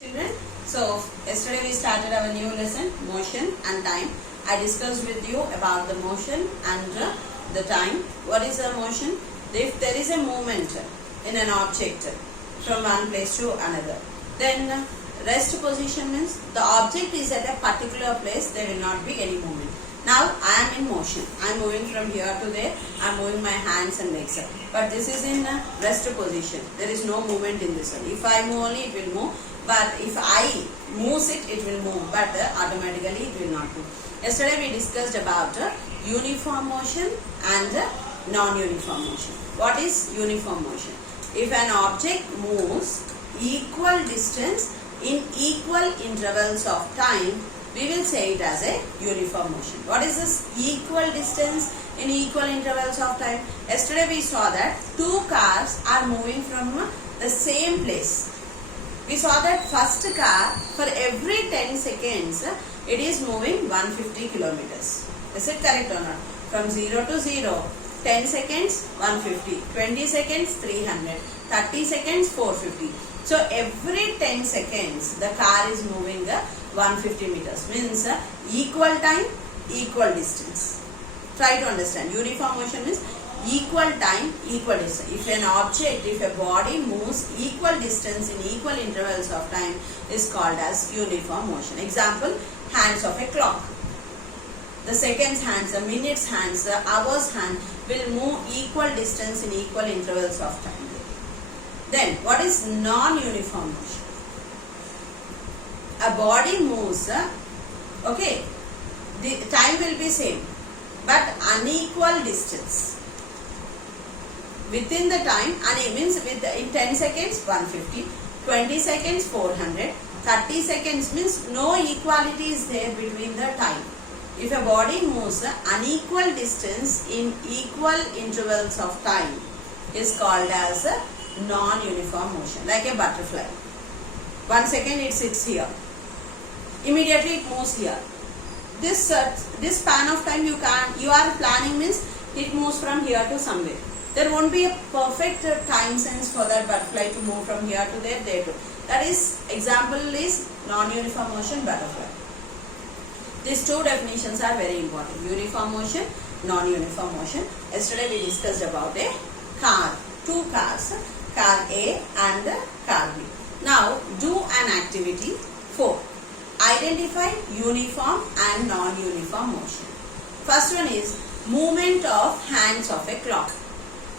Children, so yesterday we started our new lesson, motion and time. I discussed with you about the motion and the time. What is the motion? If there is a movement in an object from one place to another, then rest position means the object is at a particular place, there will not be any movement. Now I am in motion. I am moving from here to there. I am moving my hands and legs. But this is in rest position. There is no movement in this one. If I move only, it will move. But if I move it, it will move. But automatically it will not move. Yesterday we discussed about uniform motion and non-uniform motion. What is uniform motion? If an object moves equal distance in equal intervals of time, we will say it as a uniform motion. What is this equal distance in equal intervals of time? Yesterday we saw that two cars are moving from the same place. We saw that first car, for every 10 seconds, it is moving 150 kilometers. Is it correct or not? From 0 to 0, 10 seconds, 150, 20 seconds, 300, 30 seconds, 450. So every 10 seconds, the car is moving 150 meters. Means equal time, equal distance. Try to understand. Uniform motion means equal time, equal distance. If an object, if a body moves equal distance in equal intervals of time, is called as uniform motion. Example, hands of a clock. The seconds hands, the minutes hands, the hours hand will move equal distance in equal intervals of time. Then, what is non-uniform motion? A body moves, okay, the time will be same, but unequal distance. Within the time, means in 10 seconds 150, 20 seconds 400, 30 seconds means no equality is there between the time. If a body moves unequal distance in equal intervals of time, is called as non-uniform motion. Like a butterfly. 1 second it sits here. Immediately it moves here. This span of time you are planning means it moves from here to somewhere. There won't be a perfect time sense for that butterfly to move from here to there, there to. That is, example is non-uniform motion, butterfly. These two definitions are very important. Uniform motion, non-uniform motion. Yesterday we discussed about a car. Two cars, car A and car B. Now do an activity 4. Identify uniform and non-uniform motion. First one is movement of hands of a clock.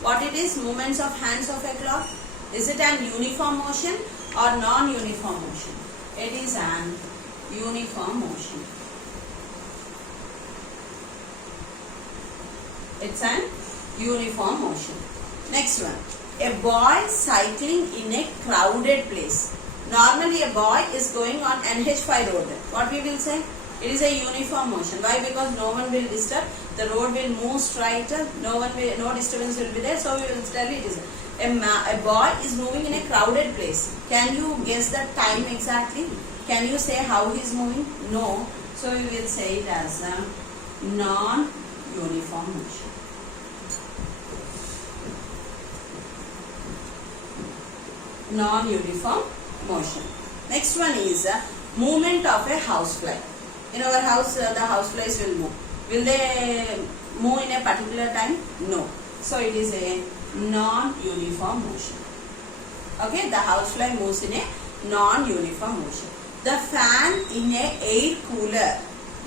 What it is? Movements of hands of a clock. Is it an uniform motion or non-uniform motion? It is an uniform motion. It's an uniform motion. Next one. A boy cycling in a crowded place. Normally a boy is going on NH5 road. What we will say? It is a uniform motion. Why? Because no one will disturb. The road will move straight. No disturbance will be there. So we will tell it is a boy is moving in a crowded place. Can you guess the time exactly? Can you say how he is moving? No. So we will say it as a non-uniform motion. Non-uniform motion. Next one is movement of a housefly. In our house, the houseflies will move. Will they move in a particular time? No. So it is a non-uniform motion. Okay, the housefly moves in a non-uniform motion. The fan in a air cooler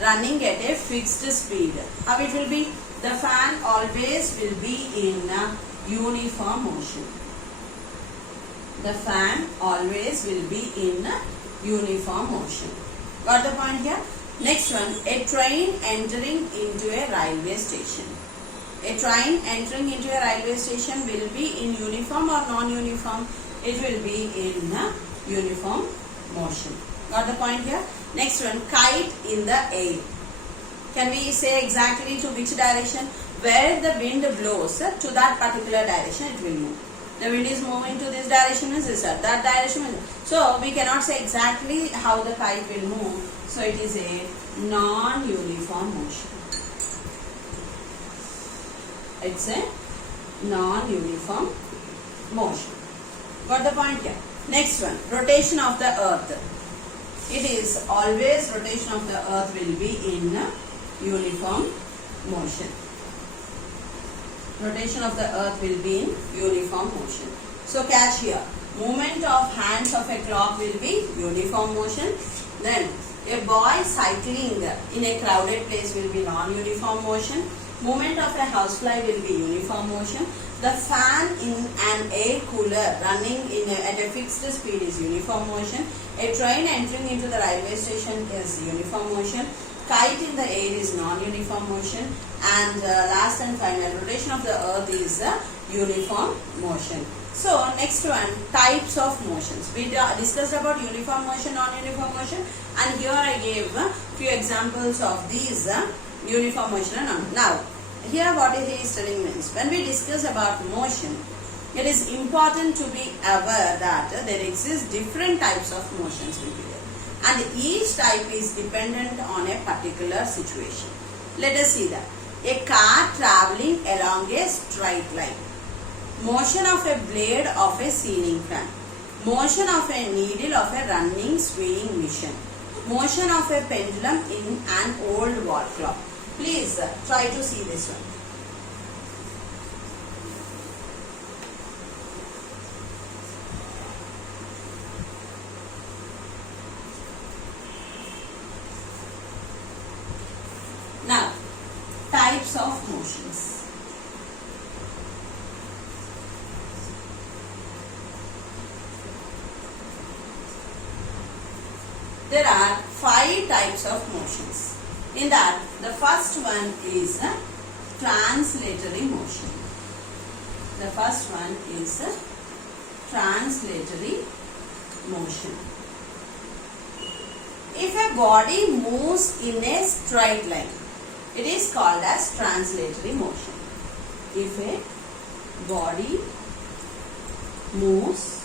running at a fixed speed. How it will be? The fan always will be in a uniform motion. The fan always will be in a uniform motion. Got the point here? Next one, a train entering into a railway station. A train entering into a railway station will be in uniform or non-uniform? It will be in a uniform motion. Got the point here? Next one, kite in the air. Can we say exactly to which direction? Where the wind blows, to that particular direction it will move. The wind is moving to this direction is this, that direction is. So we cannot say exactly how the kite will move. So it is a non-uniform motion. It's a non-uniform motion. Got the point here? Next one, rotation of the earth. It is always rotation of the earth will be in uniform motion. Rotation of the earth will be in uniform motion. So catch here. Movement of hands of a clock will be uniform motion. Then a boy cycling in a crowded place will be non-uniform motion. Movement of a housefly will be uniform motion. The fan in an air cooler running at a fixed speed is uniform motion. A train entering into the railway station is uniform motion. Kite in the air is non-uniform motion. And last and final, rotation of the earth is uniform motion. So next one, types of motions. We discussed about uniform motion, non-uniform motion, and here I gave few examples of these uniform motion and non. Now, here what he is telling means, when we discuss about motion, it is important to be aware that there exist different types of motions will be there, and each type is dependent on a particular situation. Let us see that. A car traveling along a straight line. Motion of a blade of a ceiling fan. Motion of a needle of a running swaying machine. Motion of a pendulum in an old wall clock. Please try to see this one. Now, types of motions. There are 5 types of motions. In that, the first one is translatory motion. The first one is translatory motion. If a body moves in a straight line, it is called as translatory motion. If a body moves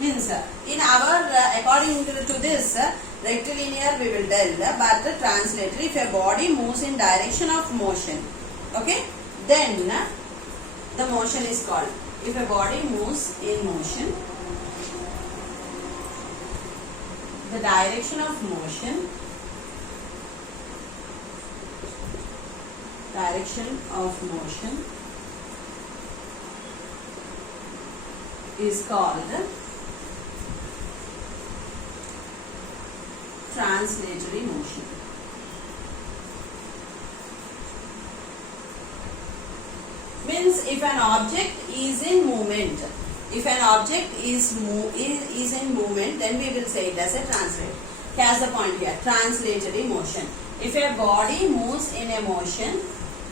means in our according to this rectilinear we will tell, but translatory, if a body moves in direction of motion, okay, then the motion is called. If a body moves in motion, the direction of motion, is called translatory motion. Means if an object is in movement, if an object is in movement, then we will say it as a translate. Here's the point here, translatory motion. If a body moves in a motion,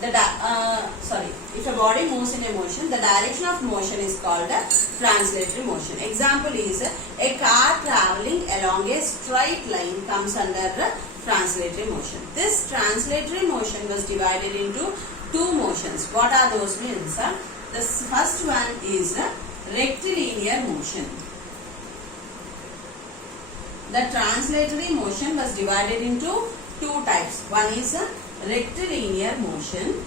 if a body moves in a motion, the direction of motion is called a translatory motion. Example is a car traveling along a straight line comes under translatory motion. This translatory motion was divided into 2 motions. What are those means? The first one is rectilinear motion. The translatory motion was divided into 2 types. One is rectilinear motion,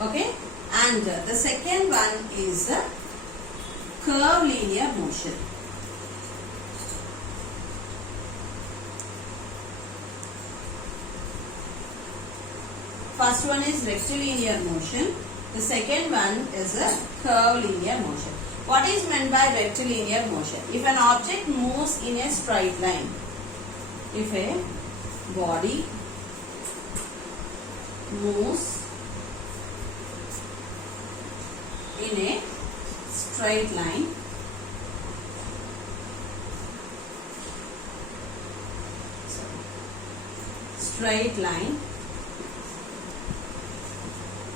okay, and the second one is curvilinear motion. First one is rectilinear motion, the second one is a curvilinear motion. What is meant by rectilinear motion? If an object moves in a straight line, if a body moves in a straight line,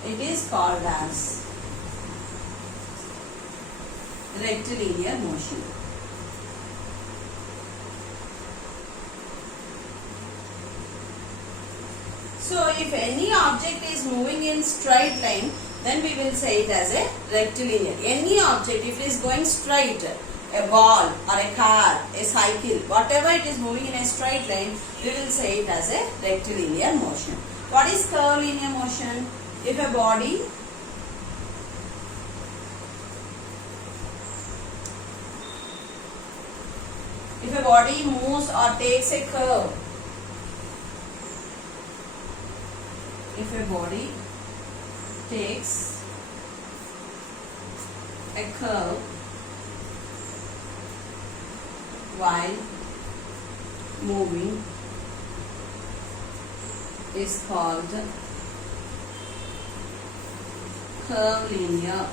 it is called as rectilinear motion. So if any object is moving in straight line, then we will say it as a rectilinear. Any object, if it is going straight, a ball or a car, a cycle, whatever it is moving in a straight line, we will say it as a rectilinear motion. What is curvilinear motion? If a body moves or takes a curve, if a body takes a curve while moving is called curvilinear.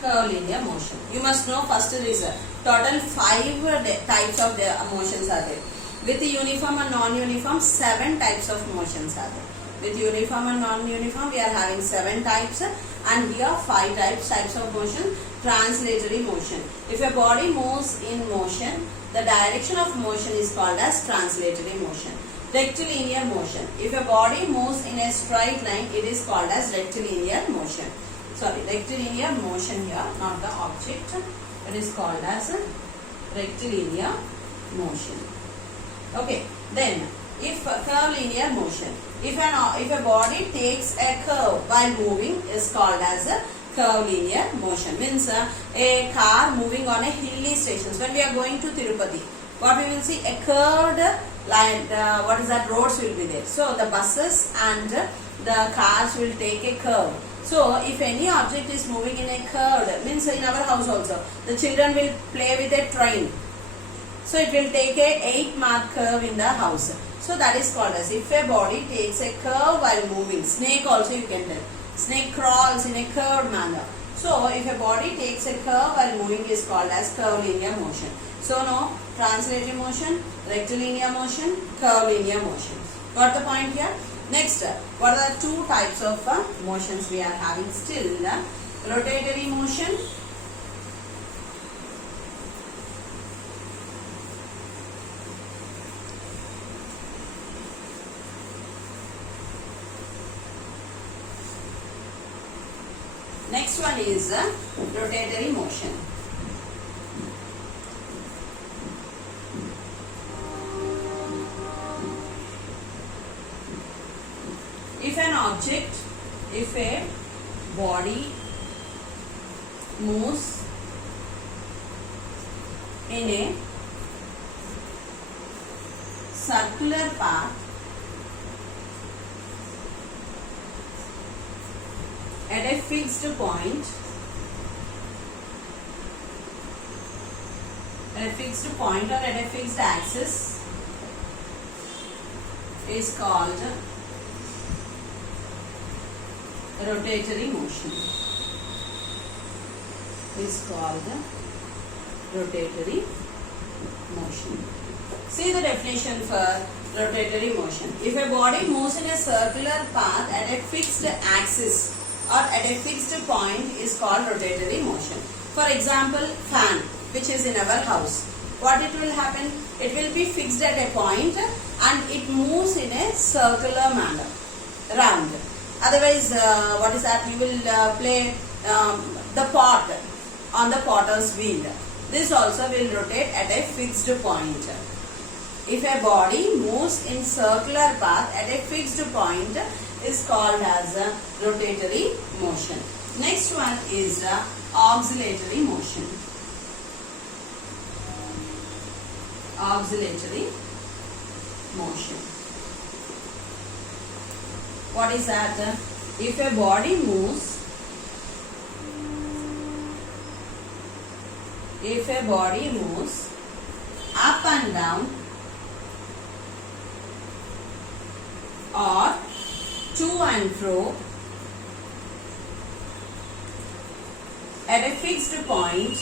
Curvilinear motion. You must know first is total 5 types of the motions are there. With uniform and non-uniform, 7 types of motions are there. With uniform and non-uniform, we are having 7 types, and here 5 types of motion. Translatory motion. If a body moves in motion, the direction of motion is called as translatory motion. Rectilinear motion. If a body moves in a straight line, it is called as rectilinear motion. Sorry, rectilinear motion here, not the object. It is called as rectilinear motion. Okay, then if curvilinear motion, if a body takes a curve while moving is called as a curvilinear motion. Means a car moving on a hilly station. When we are going to Tirupati, what we will see, a curved line, what is that, roads will be there. So the buses and the cars will take a curve. So if any object is moving in a curved, means in our house also, the children will play with a train. So it will take a 8-mark curve in the house. So that is called as, if a body takes a curve while moving. Snake also you can tell. Snake crawls in a curved manner. So if a body takes a curve while moving is called as curvilinear motion. So now translatory motion, rectilinear motion, curvilinear motion. Got the point here? Next, what are the 2 types of motions we are having still? Rotatory motion . Next one is rotatory motion. If a body moves in a circular path at a fixed point, or at a fixed axis is called rotatory motion. Is called rotatory motion. See the definition for rotatory motion. If a body moves in a circular path at a fixed axis or at a fixed point is called rotatory motion. For example, fan, which is in our house. What it will happen? It will be fixed at a point and it moves in a circular manner, round. Otherwise, what is that? You will play the pot on the potter's wheel. This also will rotate at a fixed point. If a body moves in circular path at a fixed point is called as a rotatory motion. Next one is oscillatory motion. Oscillatory motion. What is that? If a body moves, up and down or to and fro at a fixed point,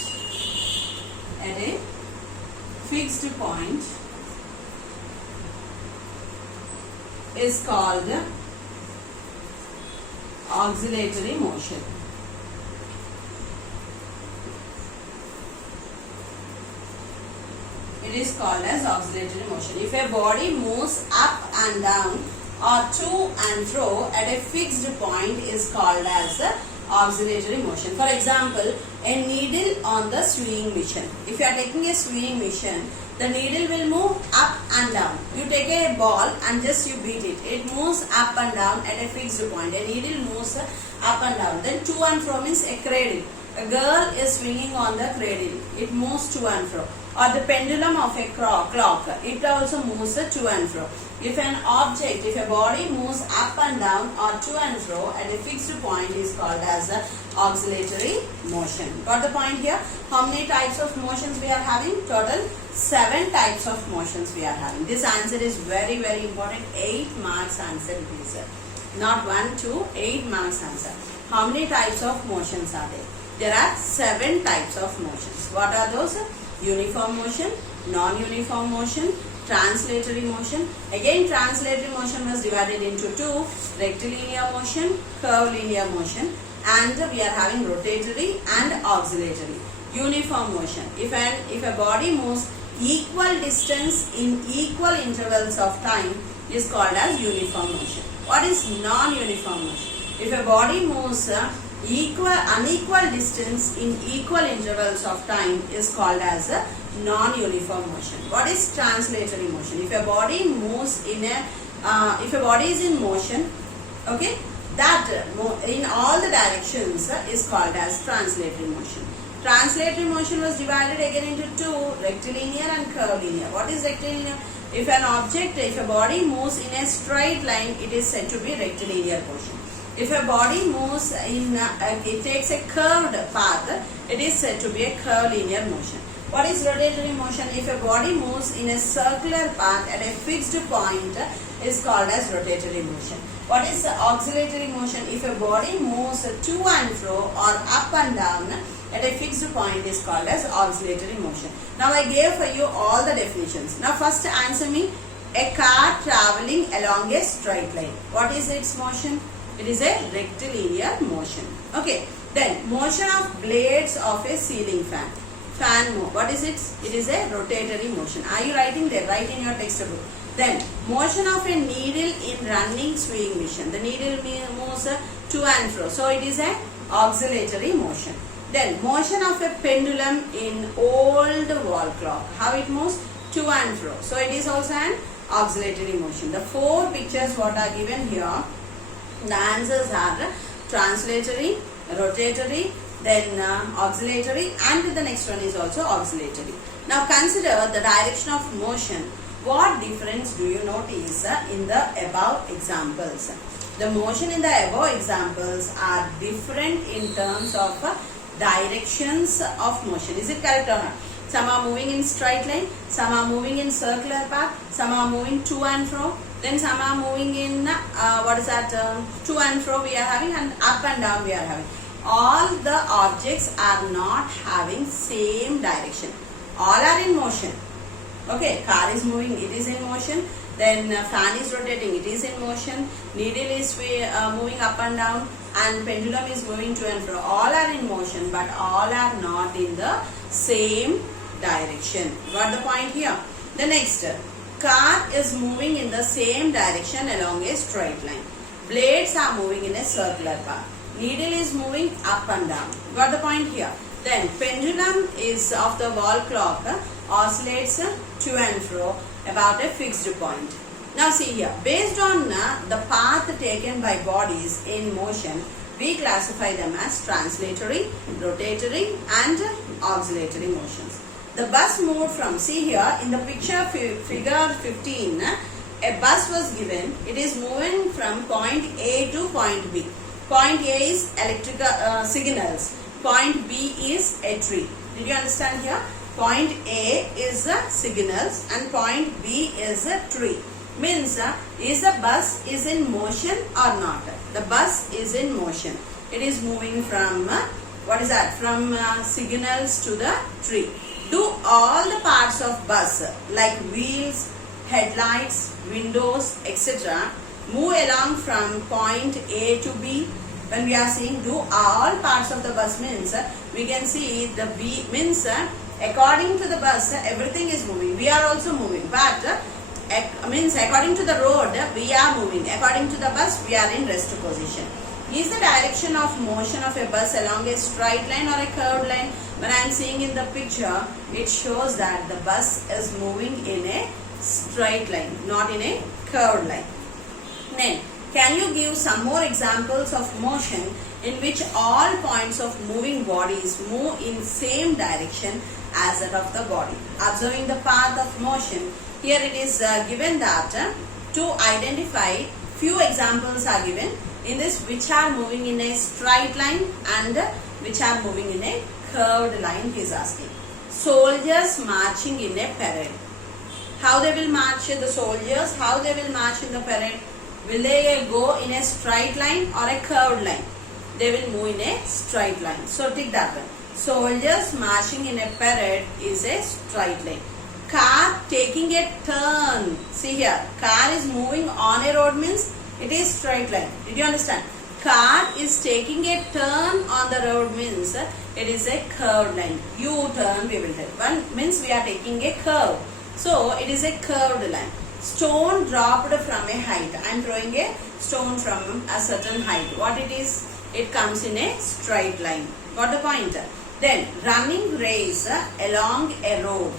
is called oscillatory motion. It is called as oscillatory motion. If a body moves up and down or to and fro at a fixed point is called as auxiliary motion. For example, a needle on the sewing machine. If you are taking a sewing machine, the needle will move up and down. You take a ball and just you beat it. It moves up and down at a fixed point. A needle moves up and down. Then to and fro means a cradle. A girl is swinging on the cradle. It moves to and fro. Or the pendulum of a clock. It also moves to and fro. If an object, if a body moves up and down or to and fro at a fixed point is called as auxiliary motion. Got the point here? How many types of motions we are having? Total 7 types of motions we are having. This answer is very important. 8 marks answer it is. Not 1, 2, 8 marks answer. How many types of motions are there? There are 7 types of motions. What are those? Uniform motion, non-uniform motion, translatory motion. Again, translatory motion was divided into 2: rectilinear motion, curvilinear motion, and we are having rotatory and auxiliary. Uniform motion. If a body moves equal distance in equal intervals of time is called as uniform motion. What is non-uniform motion? If a body moves unequal distance in equal intervals of time is called as a non-uniform motion. What is translatory motion? If a body moves if a body is in motion, okay, that in all the directions is called as translatory motion. Translatory motion was divided again into 2: rectilinear and curvilinear. What is rectilinear? If a body moves in a straight line, it is said to be rectilinear motion. If a body moves it takes a curved path, it is said to be a curvilinear motion. What is rotatory motion? If a body moves in a circular path at a fixed point is called as rotatory motion. What is auxiliary motion? If a body moves to and fro or up and down at a fixed point is called as auxiliary motion. Now I gave for you all the definitions. Now first answer me. A car traveling along a straight line. What is its motion? It is a rectilinear motion. Okay. Then motion of blades of a ceiling fan. Fan move. What is it? It is a rotatory motion. Are you writing there? Write in your textbook. Then motion of a needle in running sewing machine. The needle moves to and fro. So it is a auxiliary motion. Then motion of a pendulum in old wall clock. How it moves? To and fro. So it is also an auxiliary motion. The 4 pictures what are given here, the answers are translatory, rotatory, then auxiliary, and the next one is also auxiliary. Now consider the direction of motion. What difference do you notice in the above examples? The motion in the above examples are different in terms of directions of motion. Is it correct or not? Some are moving in straight line, some are moving in circular path, some are moving to and fro, then some are moving in to and fro we are having, and up and down we are having. All the objects are not having same direction. All are in motion. Okay, car is moving, it is in motion. Then fan is rotating, it is in motion. Needle is moving up and down, and pendulum is moving to and fro. All are in motion, but all are not in the same direction. Got the point here? The next, car is moving in the same direction along a straight line. Blades are moving in a circular path. Needle is moving up and down. Got the point here? Then pendulum is of the wall clock oscillates to and fro about a fixed point. Now see here, based on the path taken by bodies in motion, we classify them as translatory, rotatory, and auxiliary motions. The bus moved from, see here in the picture figure 15, a bus was given. It is moving from point A to point B. Point A is electrical signals. Point B is a tree. Did you understand here? Point A is signals and point B is a tree. Means is the bus is in motion or not? The bus is in motion. It is moving from from signals to the tree. Do all the parts of bus like wheels, headlights, windows, etc. move along from point A to B? When we are saying do all parts of the bus means we can see the B means according to the bus everything is moving. We are also moving, but means according to the road we are moving. According to the bus we are in rest position. Is the direction of motion of a bus along a straight line or a curved line? When I am seeing in the picture, it shows that the bus is moving in a straight line, not in a curved line. Then, can you give some more examples of motion in which all points of moving bodies move in same direction as that of the body? Observing the path of motion, here it is given that to identify, few examples are given in this which are moving in a straight line and which are moving in a curved line, he is asking. Soldiers marching in a parade. How they will march, the soldiers, how they will march in the parade? Will they go in a straight line or a curved line? They will move in a straight line. So take that one. Soldiers marching in a parade is a straight line. Car taking a turn. See here, car is moving on a road means it is straight line. Did you understand? Car is taking a turn on the road means it is a curved line. U-turn we will take. One means we are taking a curve. So it is a curved line. Stone dropped from a height. I am throwing a stone from a certain height. What it is? It comes in a straight line. Got the point? Then running race along a road.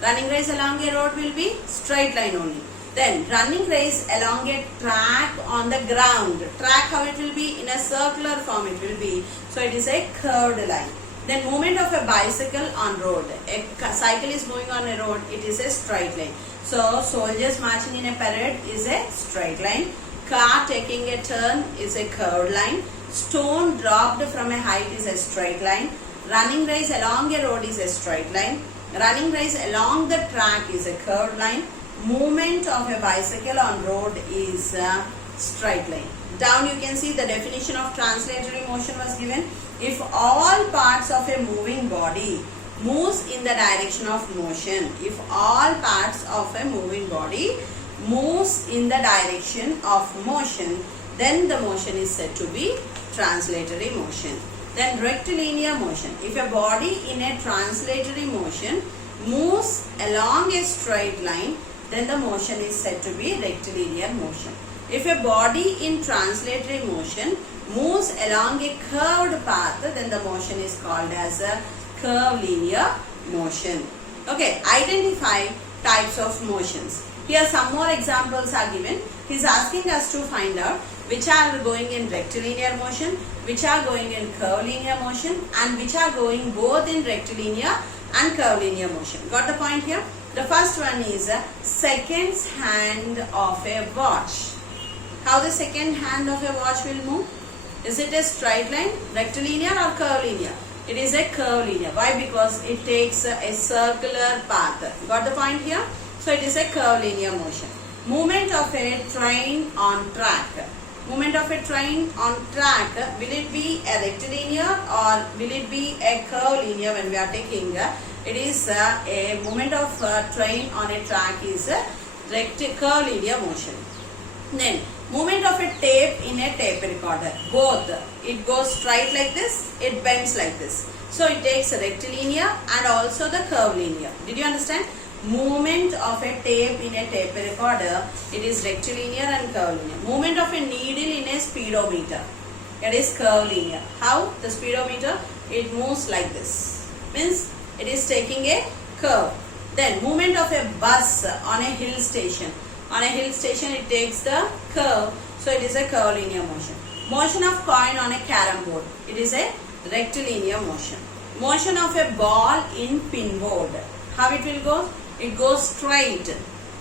Running race along a road will be straight line only. Then running race along a track on the ground. Track, how it will be? In a circular form it will be. So it is a curved line. Then movement of a bicycle on road. A cycle is moving on a road. It is a straight line. So soldiers marching in a parade is a straight line. Car taking a turn is a curved line. Stone dropped from a height is a straight line. Running race along a road is a straight line. Running race along the track is a curved line. Movement of a bicycle on road is a straight line. Down you can see the definition of translatory motion was given. If all parts of a moving body moves in the direction of motion, if all parts of a moving body moves in the direction of motion, then the motion is said to be translatory motion. Then rectilinear motion. If a body in a translatory motion moves along a straight line, then the motion is said to be rectilinear motion. If a body in translatory motion moves along a curved path, then the motion is called as a curvilinear motion. Okay, identify types of motions. Here some more examples are given. He is asking us to find out which are going in rectilinear motion, which are going in curvilinear motion, and which are going both in rectilinear and curvilinear motion. Got the point here? The first one is seconds hand of a watch. How the second hand of a watch will move? Is it a straight line, rectilinear or curvilinear? It is a curvilinear. Why? Because it takes a circular path. Got the point here? So it is a curvilinear motion. Movement of a train on track. Movement of a train on track, will it be a rectilinear or will it be a curvilinear when we are taking? It is a movement of train on a track is a curvilinear motion. Then movement of a tape in a tape recorder. Both. It goes straight like this, it bends like this. So it takes a rectilinear and also the curvilinear. Did you understand? Movement of a tape in a tape recorder, it is rectilinear and curvilinear. Movement of a needle in a speedometer, it is curvilinear. How? The speedometer, it moves like this. Means it is taking a curve. Then movement of a bus on a hill station. On a hill station it takes the curve, so it is a curvilinear motion. Motion of coin on a carom board, it is a rectilinear motion. Motion of a ball in pinboard, how it will go? It goes straight.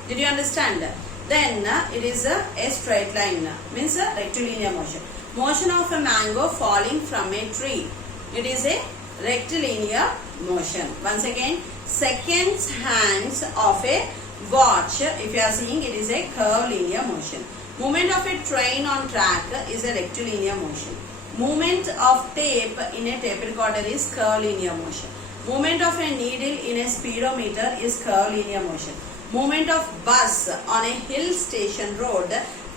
Did you understand? Then it is a straight line, means a rectilinear motion. Motion of a mango falling from a tree, it is a rectilinear motion. Once again, seconds hands of a watch, if you are seeing, it is a curvilinear motion. Movement of a train on track is a rectilinear motion. Movement of tape in a tape recorder is curvilinear motion. Movement of a needle in a speedometer is curvilinear motion. Movement of bus on a hill station road,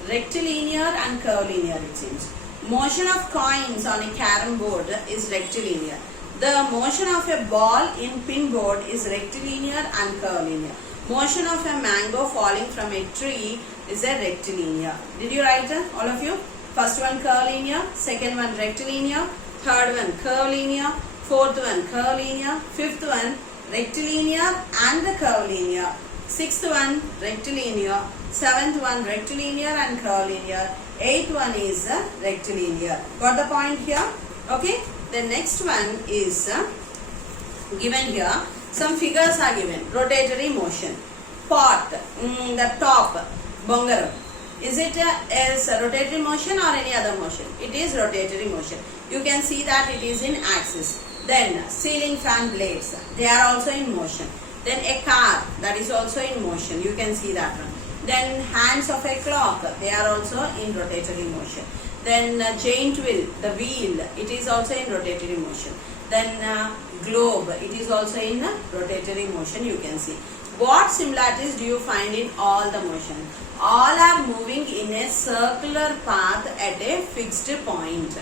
rectilinear and curvilinear it seems. Motion of coins on a carom board is rectilinear. The motion of a ball in pinboard is rectilinear and curvilinear. Motion of a mango falling from a tree is a rectilinear. Did you write all of you? First one curvilinear, second one rectilinear, third one curvilinear, fourth one curvilinear, fifth one rectilinear and the curvilinear, sixth one rectilinear, seventh one rectilinear and curvilinear, eighth one is rectilinear. Got the point here? Okay. The next one is given here. Some figures are given. Rotatory motion. Pot, the top, bongaram. Is it a rotatory motion or any other motion? It is rotatory motion. You can see that it is in axis. Then ceiling fan blades, they are also in motion. Then a car, that is also in motion. You can see that one. Then hands of a clock, they are also in rotatory motion. Then giant wheel, the wheel, it is also in rotatory motion. Then globe, it is also in rotatory motion. You can see. What similarities do you find in all the motion? All are moving in a circular path at a fixed point.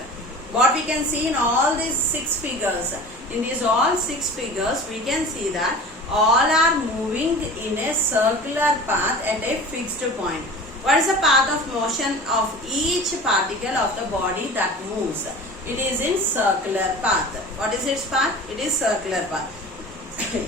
What we can see in all these 6 figures, in these all 6 figures, we can see that all are moving in a circular path at a fixed point. What is the path of motion of each particle of the body that moves? It is in circular path. What is its path? It is circular path.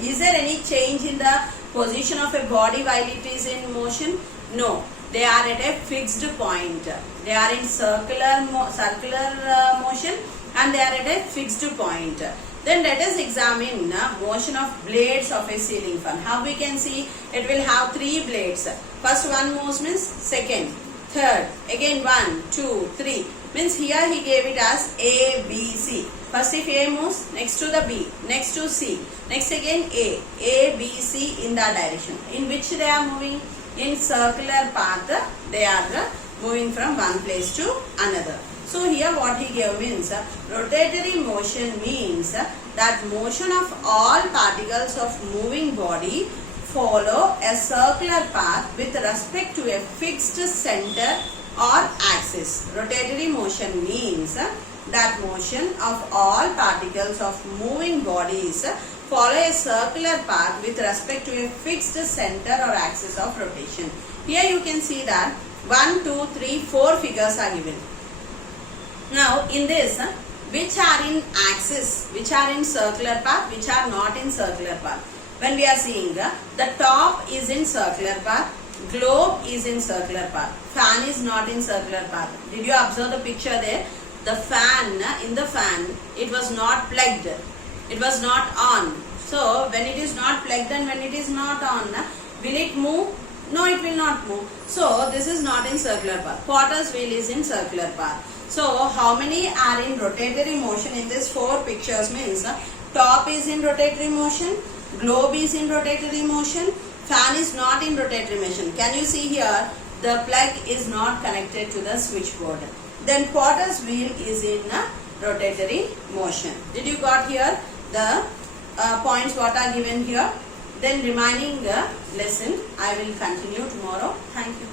Is there any change in the position of a body while it is in motion? No. They are at a fixed point. They are in circular motion and they are at a fixed point. Then let us examine motion of blades of a ceiling fan. How we can see? It will have 3 blades. First one moves means second, third, again 1, 2, 3. Means here he gave it as A, B, C. First if A moves, next to the B, next to C, next again A, B, C in that direction. In which they are moving? In circular path, they are moving from one place to another. So here what he gave means rotatory motion means that motion of all particles of moving body follow a circular path with respect to a fixed center or axis. Rotatory motion means that motion of all particles of moving bodies follow a circular path with respect to a fixed center or axis of rotation. Here you can see that 1, 2, 3, 4 figures are given. Now in this, which are in axis, which are in circular path, which are not in circular path. When we are seeing the top is in circular path, globe is in circular path, fan is not in circular path. Did you observe the picture there? The fan, in the fan, it was not plugged, it was not on. So when it is not plugged and when it is not on, will it move? No, it will not move. So this is not in circular path. Potter's wheel is in circular path. So how many are in rotatory motion in these 4 pictures means top is in rotatory motion, globe is in rotatory motion, fan is not in rotatory motion. Can you see here the plug is not connected to the switchboard. Then Potter's wheel is in rotatory motion. Did you got here the points what are given here? Then remaining lesson I will continue tomorrow. Thank you.